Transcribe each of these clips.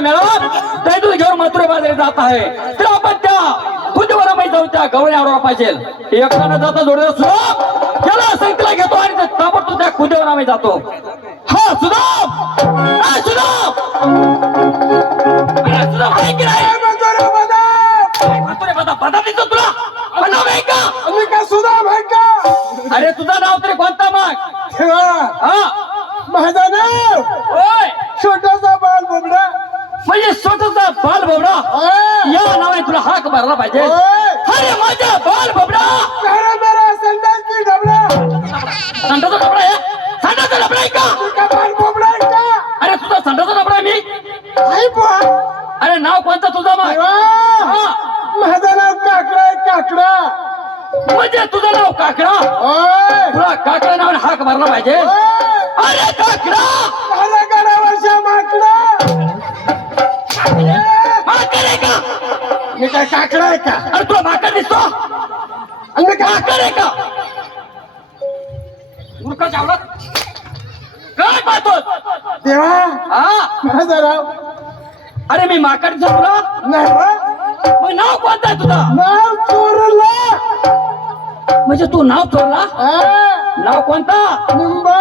मेळा तैदूर घेऊन मथुरे बाजारी जात आहे तर आपण त्या खुदेवर माहिती जाऊ त्या गवळ्या आवडवा पाहिजे एकानं जाता जोडे सुदाम त्याला संकला घेतो आणि ताबडतोब त्या खुदेवर आम्ही जातो हा सुदाम सुदाम आहे की नाही मथुरे बदा दिसतो तुला नाव आहे का आम्ही का सुदाम आहे का अरे तुझं नाव तरी कोणता मग तेव्हा हा माझं नाव होय छोटासा बाल बोबडा म्हणजे स्वतःचा बाल बोबडा या नावाने तुला हाक मारला पाहिजे अरे माझा बाल बोबडा मेरा संडास की डबडा संडाचा डबडा आहे संडाचा डबडा आहे का बाल बोबडा आहे का अरे तुझा संडाचा डबडा आहे मी आई बुवा अरे नाव कोणतं तुझं मग तेव्हा माझं नाव काकडा आहे काकडा म्हणजे तुझं नाव काकडा तुला काकडा नावाने हाक मारला पाहिजे अरे काकडा माझ्या गडावरच्या माकडा माकड आहे का मी काय काकडा आहे का अरे तुला माकड दिसतो आम्ही माकड आहे का मूर्खाच्या आवडत काय पाहतोस तेव्हा हा माझं नाव अरे मी माकड दिसतो तुला नाही बा. मग नाव कोणतं आहे तुझं नाव चोरला म्हणजे तू नाव चोरला नाव कोणता निंबा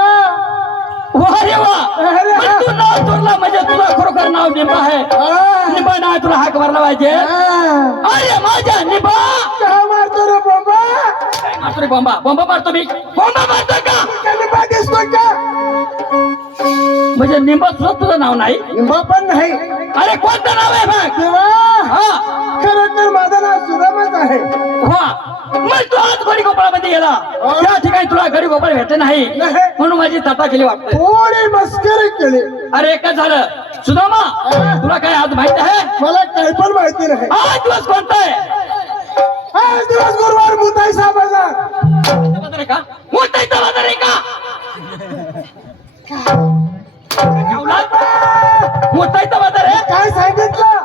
वा रे वा अरे म्हणजे तू नाव चोरला म्हणजे तुला खरोखर नाव निंबा आहे निंबा नाव तुला हाक मारला पाहिजे अरे माझ्या निंबा का मारतो रे बाबा मारतो रे बॉम्बा बॉम्बा मारतो मी बॉम्बा मारतोय का निंबा दिसतो का म्हणजे निंबा तुझं तुझं नाव नाही निंबा पण नाही अरे कोणतं नाव आहे मग तेव्हा हा खरोखर माझं नाव सुदामच आहे वा मग तू आज गडी गोपाळामध्ये गेला त्या ठिकाणी तुला गडी गोपाळ भेटले नाही म्हणून माझी तटा केली वाटते थोडी मस्करी केली अरे एकच झालं सुदामा तुला काय आज माहिती आहे मला काही पण माहिती नाही आज दिवस कोणता आहे आज दिवस गुरुवार मुताईचा बाजार बाजार आहे का मोठायचा बाजार आहे का मोठायचा बाजार आहे काय सांगितलं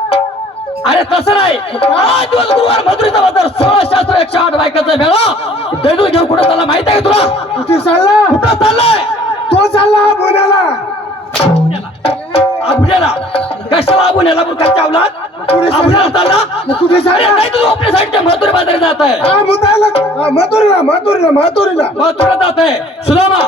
अरे तसं नाही आज दिवस गुरुवार मधुरीचा बाजार 16,108 बायकाचा मेळा दैदू घेऊन कुठं चालला माहित आहे का तुला कुठे चालला कुठं चाललाय तो चालला पुण्याला आबुण्याला कशाला आबुण्याला मूर्खाच्या अवलाद आबुण्याला चालला कुठे अरे चालला नाही तू आपल्या साईडच्या मथुरे बाजारी जात आहे हा मुताईला मथुरीला मथुरीला मथुरीला मथुरा जात आहे सुदामा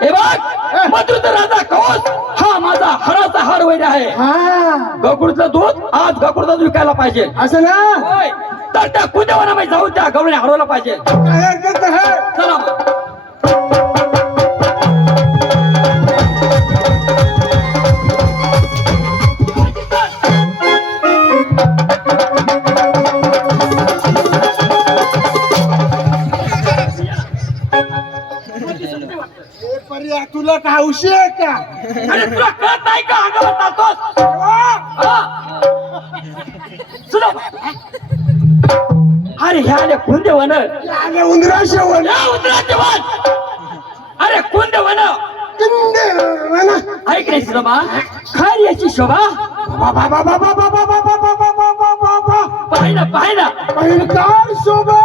हे बघ मथुरेचा राजा कौस हा माझा हाराचा हार वैर आहे हा गकुळचं दूध आज गकुळचं दूध विकायला पाहिजे असं ना होय तर त्या कुदेवानामध्ये जाऊन त्या गवळ्या हरवला पाहिजे काय हरकत आहे चला मग. पर्या तुला का हौशी आहे का अरे तुला कळत नाही का अंगावर चालतोस सुदामा अरे ह्या आले कुंदे वन आले उंदरा शेवण या उंदराचे वन अरे कुंदे वन ऐक रे सुदामा काय याची शोभा पाय ना भयंकर शोभा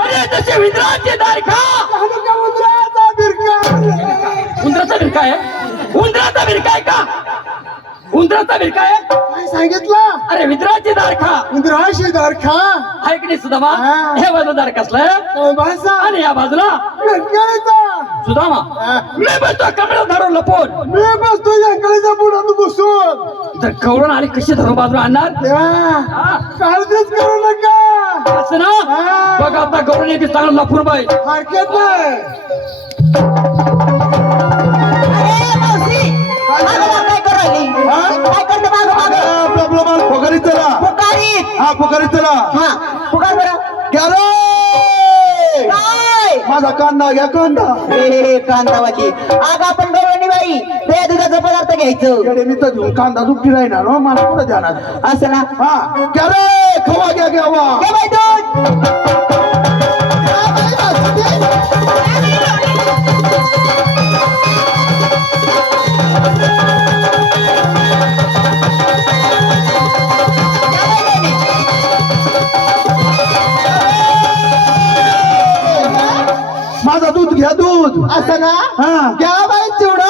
अरे तसे विंद्राचे दार खा उंदराचा बिरका उंदराचा बिरका आहे उंदराचा बिरका आहे का उंदराचा बिरका आहे काय सांगितलं अरे विंद्राचे दार खा उंदराशी दारखा ऐक रे सुदामा हा. हे बाजूला दार कसलं भाषा आणि या बाजूला सुदामा मी बसतो कमळा धरून लपून मी बसतो जंगलाच्या बुडात घुसून तर कवळून आली कशी धरून बाजूला आणणार तेव्हा काळजीच करू नका असं ना हा. बघ आता गवळण येते चांगलं लपून बाई हरकत नाही माझा कांदा घ्या कांदा कांदावाची आज आपण गवळणी बाई त्या दुधाचा पदार्थ घ्यायचं कडे मी तर घेऊन कांदा दुखी राहणार हो मला कुठं जाणार असं ना हा घ्या रे खवा घ्या घ्यावा घे बाई दूध माझा दूध घ्या दूध असं ना हा घ्या बाई चिवडा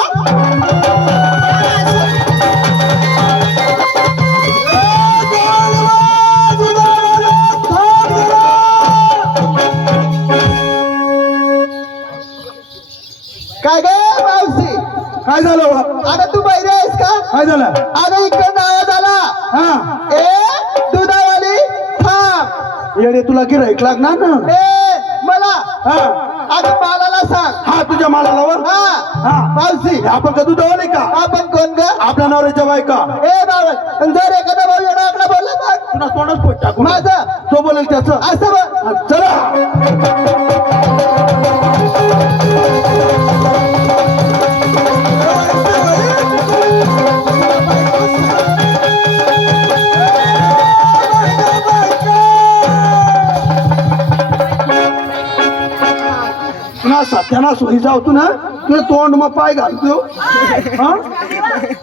काय गे मावशी काय झालं बा? अगं तू बहिरी आहेस का काय झालं अगं इकडं आवाज आला हा ए दुधावाली थांब येडे तुला गिराईक लागणार ना ए मला हा अगं मालाला सांग हा तुझ्या मालाला वर हा हा मावशी आपण का दुधावर नाही का आपण कोण ग आपल्या नवऱ्याच्या बायका ए बाबा जर एखादा भाऊ येणार आपला बोलला बघ तुला तोंडच पोट टाकू माझं तो बोलेल त्याचं असं बघ चला ना सत्याना सोयी जाऊ तू ना तुला तोंड मग पाय घालतो हा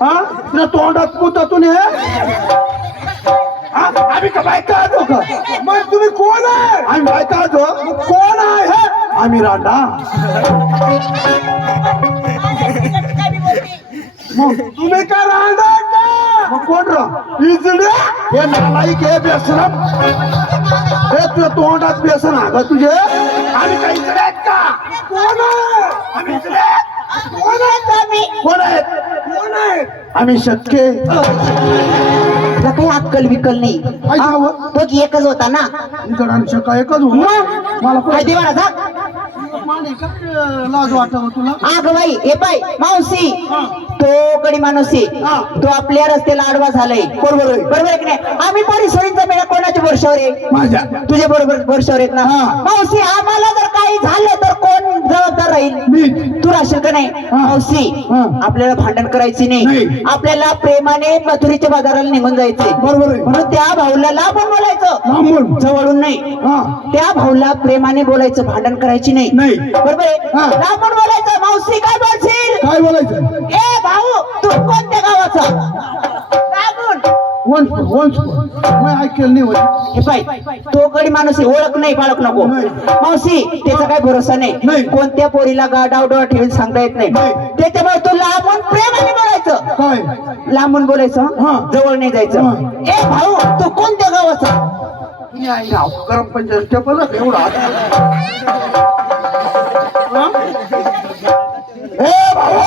हा तुला तोंडात पुता तू ने आम्ही का बायका आजो का मग तुम्ही कोण आहे आम्ही बायका आजो कोण आहे आम्ही रांडा मग तुम्ही का राहणार का मग कोण रा इजड्या हे नालायक हे बेसरम हे तुझ्या तोंडात बेसन हा का तुझे आम्ही काही इकडे आहेत का कोण आहे आम्ही इकडे आहेत. कोण आहेत आम्ही कोण आहेत कोण आहेत आम्ही शक्य तुला काही अक्कल विकल नाही काय सांगावं? तो की एकच होता ना इकडं आणि शका एकच होऊ मला काय देवाला जा लाज वाटत तुला आग बाई हे बाई मावशी तो गडी माणूस आहे हा. तो आपल्या रस्त्याला आडवा झालाय बरोबर आहे. बरोबर आहे की नाही आम्ही परिसोडींचा मेळा कोणाच्या वर्षावर आहे माझ्या तुझ्या बरोबर वर्षावर आहेत ना हा. मावशी आम्हाला जर काही झालं तर कोण जबाबदार राहील मी तू राहशील का नाही हा. मावशी हा. आपल्याला भांडण करायची नाही नाही. आपल्याला प्रेमाने मथुरीच्या बाजाराला निघून जायचंय बरोबर आहे म्हणून त्या भाऊला लांबून बोलायचं लांबून जवळून नाही हा त्या भाऊला प्रेमाने बोलायचं भांडण करायची नाही नाही बरोबर आहे हा. लांबून बोलायचं मावशी काय बोलशील काय बोलायचं ए भाऊ तू कोणत्या गावाचा लांबून वंश मी ऐकेल नाही होत हे पाय तो गडी माणूस आहे, ओळख नाही बाळक नको नाही. मावशी त्याचा काय भरोसा नाही नाही. कोणत्या पोरीला गाडावडा ठेवून सांगता येत नाही नाही. त्याच्यामुळे तू लांबून प्रेमाने बोलायचं काय लांबून बोलायचं हा. जवळ नाही जायचं हा. ए भाऊ तू कोणत्या गावाचा तुम्ही आई राव गरम पंचायत टेपल एवढा हा? ए भाऊ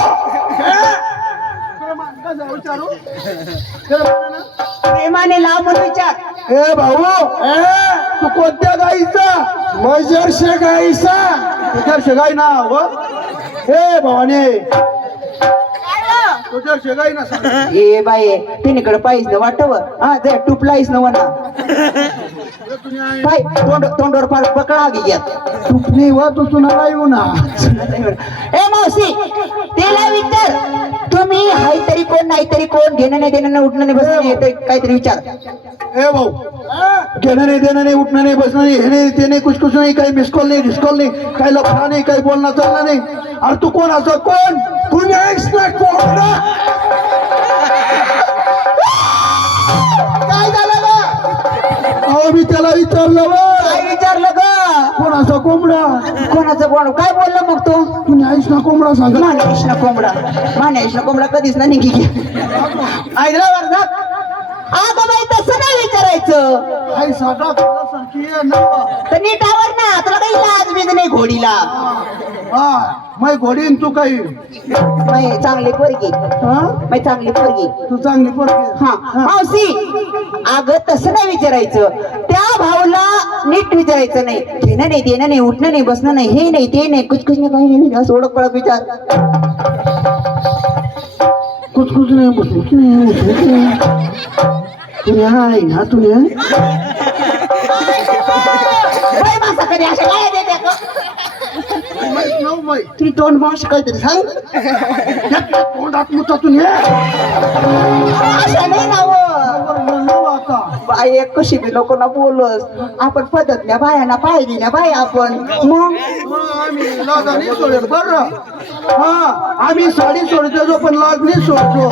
प्रेमाने लांबून विचार ए भाऊ तू कोणत्या गाईचा मजरशे गाईसा तुझ्या शेगाई ना व ए भावाने तुझ्या शेगाई ना सांग. ए बाई तिकडे पाहिज न वाटव हा जर टुपलाईस न वना बाई तोंडवर पार पकडा घ्यात तुपणी व तू सुनाला येऊ ना ए मावशी त्याला विचार तुम्ही हाय तरी कोण नाही तरी कोण घेणं नाही देणं नाही उठणं नाही बसणं नाही येतंय, काहीतरी विचार ए भाऊ घेणं नाही देणं नाही उठणं नाही बसणं नाही हे नाही ते नाही कुछ नाही काही मिसकॉल नाही डिस्कॉल नाही काही लफडा नाही काही बोलणं चालणं नाही अरे तू कोण असं कोण तू नाहीस ना कोण काय झालं ग अहो मी त्याला विचारलं व काय विचारलं ग कोणाचा कोंबडा कोणाचं कोण काय बोललं मग तो तू नाहीस ना कोंबडा सांग मानेश ना कोंबडा मानेश ना कोंबडा कधीच ना निघी ऐकला वर्धा अगं बाई तसं नाही विचारायचं आई साधा सारखी आहे ना तर नीट आवर ना तुला काही लाज बीज नाही घोडीला हा मै घोडीन तू काही मै चांगली पोरगी हा मै चांगली पोरगी तू चांगली पोरगी हा मावशी अगं तसं नाही विचारायचं त्या भाऊला नीट विचारायचं नाही घेणं नाही देणं नाही उठणं नाही बसणं नाही हे नाही ते नाही कुछ नाही काही नाही असं ओळख पडत विचार कुछ नाही बसू नाही तुला आहे ना तुला बाई मासा कधी अशा काय देते का? ती तोंड मावशी काहीतरी सांग तोंडात मुतातून ये अशा नाही ना हो. आता बाई एक कशी बी लोक ना बोलस आपण पद्धतल्या बायाना पाहिली ना बाई आपण मग आम्ही लाजाने सोडेल बरं हा आम्ही साडी सोडतो जो पण लाज नाही सोडतो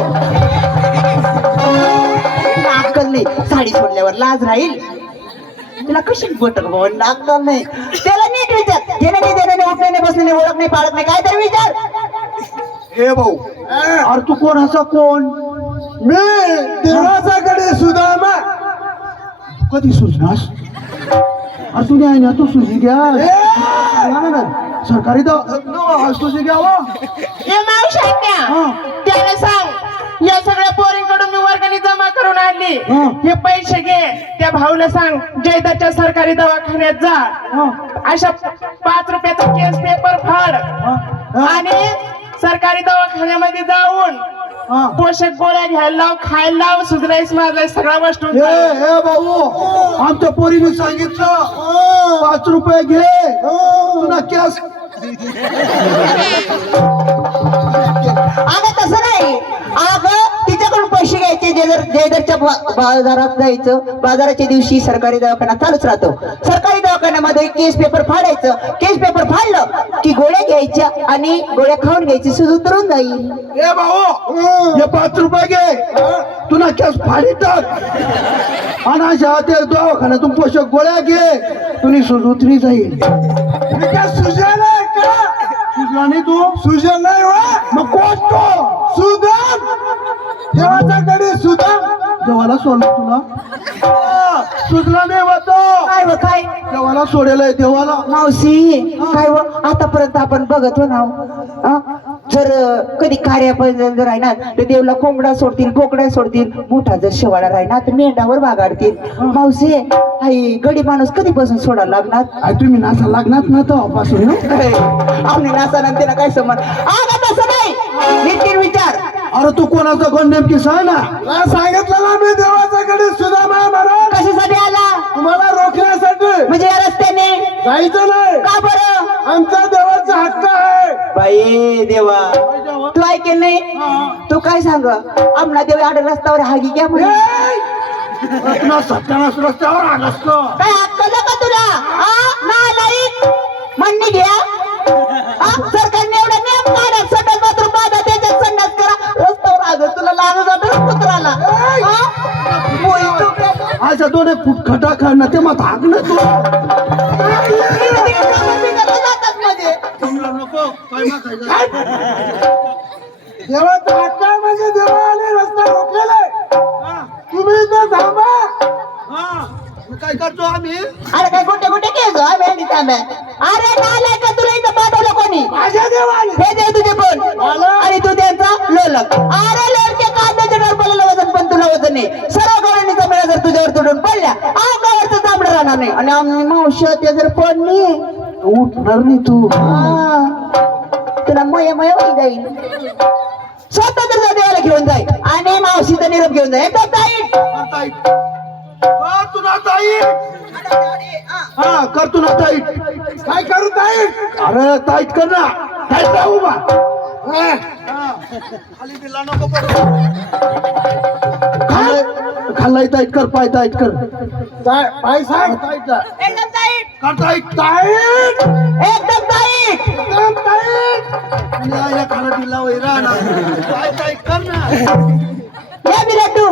तुला अक्कल नाही साडी सोडल्यावर लाज राहील तुला कशी बटक भाऊ अक्कल नाही त्याला नीट विचार घेणं नाही देणं नाही उठणे नाही बसणे नाही ओळख नाही पाळत नाही काय तरी विचार हे भाऊ अरे तू कोण असा कोण मी देवाच्याकडे सुदामा कधी सुचनास अरे तुझ्या आहे ना तू सुजी घ्या सरकारी तुझी घ्यावं हे मावशात्या हा. त्याला सांग या सगळ्या पोरींकडून मी वर्गणी जमा करून आणली हा. हे पैसे घे त्या भाऊला सांग जयदाच्या सरकारी दवाखान्यात जा हा. अशा 5 रुपयाचा केस पेपर फाड हा. आणि सरकारी दवाखान्यामध्ये जाऊन हा. पोषक गोळ्या घ्यायला लाव खायला लाव सुधराईस माझा सगळा वस्तू हे भाऊ आमच्या पोरीने सांगितलं 5 रुपये घे तुला कॅश अगं तसं नाही. अगं तिच्याकडून पैसे घ्यायचे जयदरच्या बाजारात जायचं. बाजाराच्या दिवशी सरकारी दवाखाना चालूच राहतो. सरकारी दवाखान्यामध्ये केस पेपर फाडायचं. केस पेपर फाडलं की गोळ्या घ्यायच्या आणि गोळ्या खाऊन घ्यायची सुध उतरून जाईल. हे भाऊ हे 5 रुपये घे तुला कॅश फाडी टाक आणि अशा ते दवाखान्यातून पोषक गोळ्या घे तुझी सूज उतरी जाईल. सुजन आहे का? सुजला नाही तू सुजन नाही मग कोण तो सुधन देवाचा कडे सुधन देवाला सोडलं तुला सुजला नाही वाटतो काय व काय देवाला सोडेलंय देवाला. मावशी काय व आतापर्यंत आपण बघत हो ना हो. जर कधी कार्यापर्यंत जर राहणार तर देवला कोंबडा सोडतील बोकड्या सोडतील. मोठा जर शेवाळा राहणार तर मेंढावर बागाडतील. मावशी आई गडी माणूस कधीपासून सोडायला लागणार? तुम्ही नासा लागणार ना तेव्हापासून आम्ही नासानंतर काय समज आगा तसं नाही. नीट विचार. अरे तू कोणाचा कोण नेमकी सांग ना. सांगितलं ना मी देवाचा कडे सुद्धा महाराज कशासाठी आला? तुम्हाला रोखण्यासाठी. म्हणजे या रस्त्याने जायचं नाही का बरं? आमचा देवाचा हक्क आहे. बाई देवा तू ऐकेल नाही. तू काय सांग आमना देव आड रस्त्यावर हागी घ्या म्हणे. सत्यानाश रस्त्यावर आलास का? काय हक्क का तुला? नालायक म्हणणे घ्या. सरकारने एवढा नियम काढा सटल बाथरूम बाधा त्याच्यात संडास करा रस्त्यावर आग तुला लागत जातं कुत्राला. अच्छा 2 एक फूट खटा खाणं ते मग हाक ना तू देवाचा हक्क आहे म्हणजे देवाने रस्ता रोखलेला आहे. तुम्ही इथं थांबा. काय करतो आम्ही? अरे काय कुठे कुठे केस आम्ही थांब्या. अरे नालाय का तुला इथं पाठवलं कोणी? माझ्या देवाने. हे देव तुझे कोण आणि तू त्यांचा लोलक. अरे लोलके कांद्याच्या डरपला वजन पण तुला वजन नाही. सर्व गवळणीचा मेळा जर तुझ्यावर तुडून पडल्या अंगावरचं चांबडं राहणार नाही. आणि आम्ही मावशी ते जर पडली उठणार नाही तू. तुला मय मय होई जाईल. स्वतः तर देवाला घेऊन जाईल आणि मावशीचा निरोप घेऊन जाईल. तुला ताईट हा कर तुला ताईट. काय करू ताईट? अरे ताईट कर ना. ताईट राहू बा. खाली बिल्ला नको पडू. खाल्लाय ताईट कर. पाय ताईट कर. पाय सांग ताईट एकदम टाईट. कर ताईट. ताईट एकदम टाईट. एकदम ताईट. आणि या खाला बिल्ला वैरा ना. पाय ताईट कर ना. या मी लड्डू.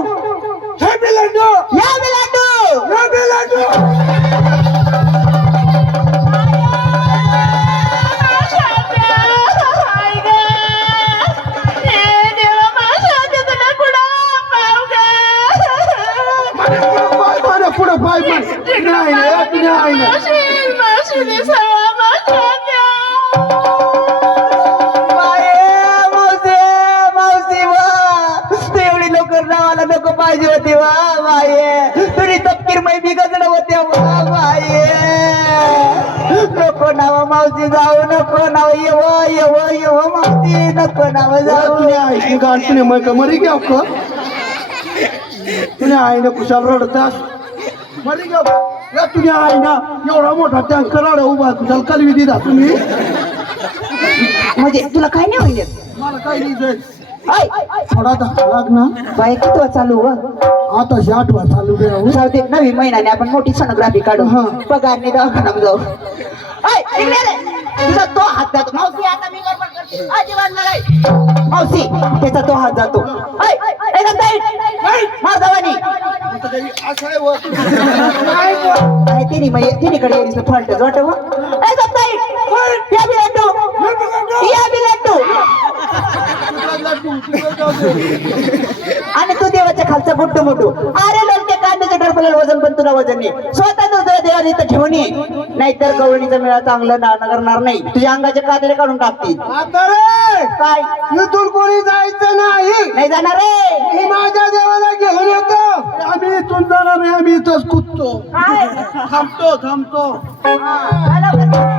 हे बिल्ला या मी लड्डू. पुढे पाय एवढी लवकर नावाला नको पाहिजे होती वा माये. तुझी तपकीर मै बिघडलं होत्या वा माये. नको नाव मावशी जाऊ नको नाव येव मावशी नको नाव जाऊ. तुने मग मरी घ्या का? तुझ्या आईने कुशाल रडतास मरी घ्या या. तुझ्या आईना एवढा मोठा टँकर आडा उभा कुशाल कालवी दिला तुम्ही. म्हणजे तुला काय नाही होईल? मला काही नाही जाईल. थोडा धक्का लाग ना. बाय किती चालू व आता 8 चालू दे. जाऊ नवीन महिन्याने आपण मोठी सोनोग्राफी काढू. हा. पगारने दवाखान्यात जाऊ. तुझा तो हात जातो मावशी. आता मी गडबड करते अजिबात नाही. मावशी त्याचा तो हात जातो. माधवानी तिने कडे फॉल्टच वाटव. आणि तू देवाच्या खालचा बुट्टू मोठू. अरे लोक कांद्याच्या डरपला वजन पण तुला वजन नाही. स्वतः देवाला इथं ठेवून ये. नाहीतर गवळणीचा मेळा चांगला करणार नाही, तुझ्या अंगाचे कातडे काढून टाकतील. आता रे काय इथून कोणी जायचं नाही. नाही जाणार रे? मी माझ्या देवाला घेऊन येतो. आम्ही इथून जाणार नाही, आम्ही इथंच कुदतो. काय थांबतो. हा, लवकर.